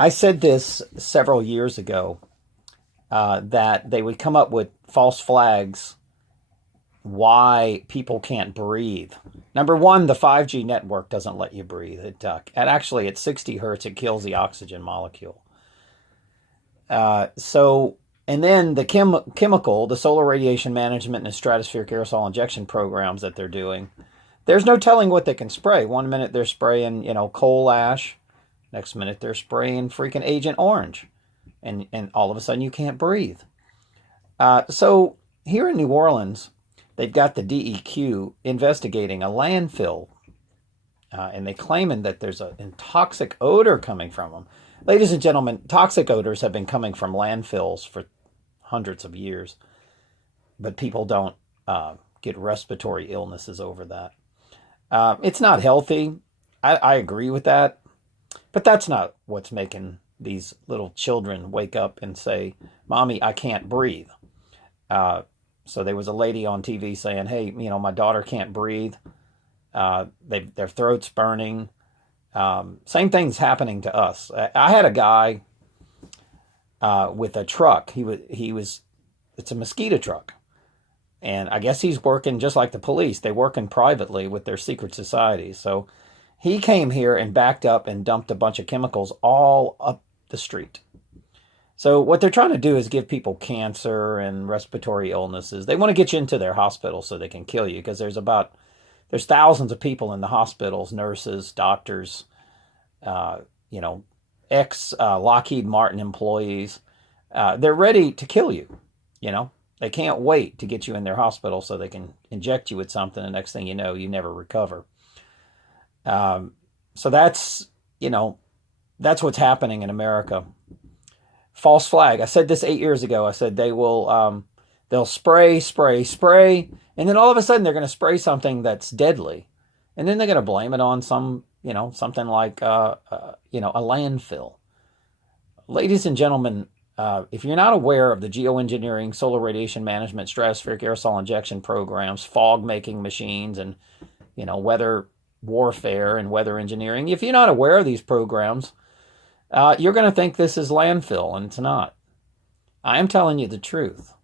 I said this several years ago that they would come up with false flags why people can't breathe. Number one, the 5G network doesn't let you breathe. And actually, at 60 hertz, it kills the oxygen molecule. And then the chemical, the solar radiation management and stratospheric aerosol injection programs that they're doing, there's no telling what they can spray. One minute they're spraying, coal ash. Next minute they're spraying freaking Agent Orange. And all of a sudden you can't breathe. So here in New Orleans, they've got the DEQ investigating a landfill. And they claiming that there's a toxic odor coming from them. Ladies and gentlemen, toxic odors have been coming from landfills for hundreds of years. But people don't get respiratory illnesses over that. It's not healthy. I agree with that. But that's not what's making these little children wake up and say, Mommy, I can't breathe. So there was a lady on TV saying, hey, my daughter can't breathe. Their throat's burning. Same thing's happening to us. I had a guy with a truck. It's a mosquito truck. And I guess he's working just like the police. They work in privately with their secret societies. So he came here and backed up and dumped a bunch of chemicals all up the street. So what they're trying to do is give people cancer and respiratory illnesses. They want to get you into their hospital so they can kill you, because there's thousands of people in the hospitals, nurses, doctors, ex Lockheed Martin employees. They're ready to kill you. They can't wait to get you in their hospital so they can inject you with something. The next thing you know, you never recover. So that's what's happening in America. False flag. I said this 8 years ago. I said they'll spray, and then all of a sudden they're going to spray something that's deadly, and then they're going to blame it on something like a landfill. Ladies and gentlemen, if you're not aware of the geoengineering, solar radiation management, stratospheric aerosol injection programs, fog making machines, and weather warfare and weather engineering, if you're not aware of these programs, you're going to think this is landfill, and it's not. I am telling you the truth.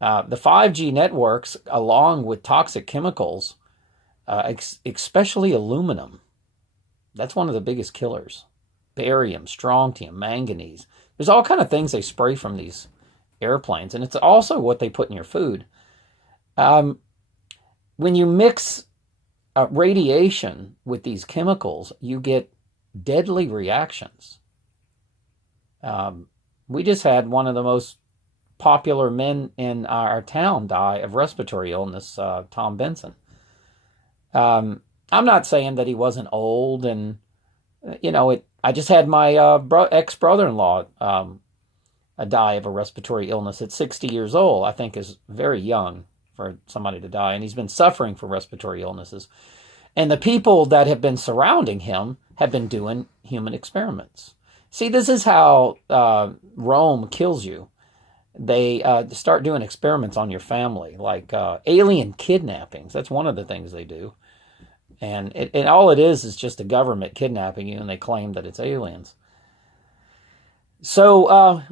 The 5G networks, along with toxic chemicals, especially aluminum, that's one of the biggest killers. Barium, strontium, manganese. There's all kind of things they spray from these airplanes, and it's also what they put in your food. When you mix radiation with these chemicals, you get deadly reactions. We just had one of the most popular men in our town die of respiratory illness, Tom Benson. I'm not saying that he wasn't old, and I just had my ex-brother-in-law die of a respiratory illness at 60 years old. I think is very young for somebody to die, and he's been suffering from respiratory illnesses. And the people that have been surrounding him have been doing human experiments. See, this is how Rome kills you. They start doing experiments on your family, like alien kidnappings. That's one of the things they do. And all it is just a government kidnapping you, and they claim that it's aliens. So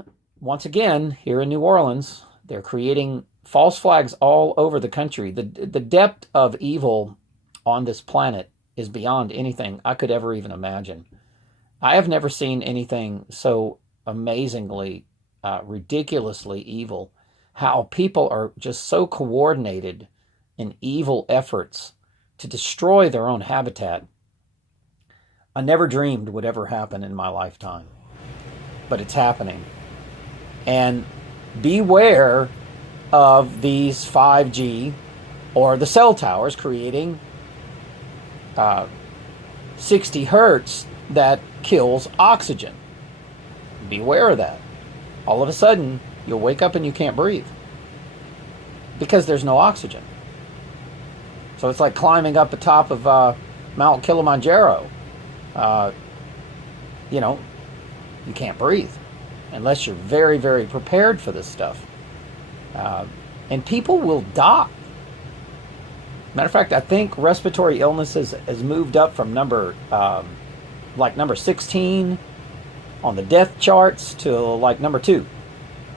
once again, here in New Orleans, they're creating false flags all over the country. The depth of evil on this planet is beyond anything I could ever even imagine. I have never seen anything so amazingly, ridiculously evil. How people are just so coordinated in evil efforts to destroy their own habitat. I never dreamed would ever happen in my lifetime, but it's happening. And beware of these 5G or the cell towers creating 60 hertz that kills oxygen. Beware of that. All of a sudden, you'll wake up and you can't breathe because there's no oxygen. So it's like climbing up the top of Mount Kilimanjaro. You can't breathe unless you're very, very prepared for this stuff. And people will die. Matter of fact, I think respiratory illnesses has moved up from number 16 on the death charts to like number 2.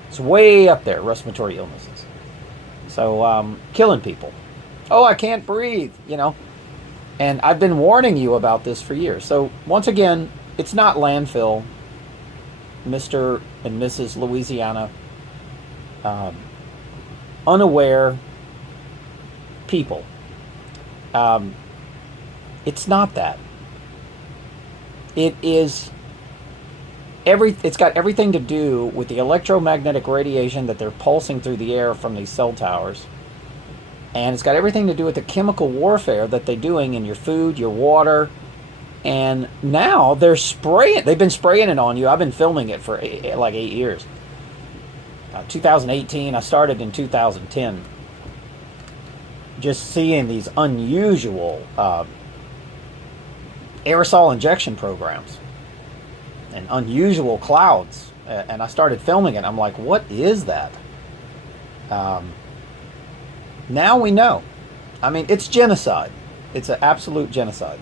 It's way up there, respiratory illnesses. So, killing people. Oh, I can't breathe, And I've been warning you about this for years. So, once again, it's not landfill, Mr. and Mrs. Louisiana, unaware people. It's not that. It is it's got everything to do with the electromagnetic radiation that they're pulsing through the air from these cell towers. And it's got everything to do with the chemical warfare that they're doing in your food, your water. And now they're spraying. They've been spraying it on you. I've been filming it for like 8 years. 2018, I started in 2010. Just seeing these unusual aerosol injection programs and unusual clouds. And I started filming it. I'm like, what is that? Now we know. I mean, it's genocide. It's an absolute genocide.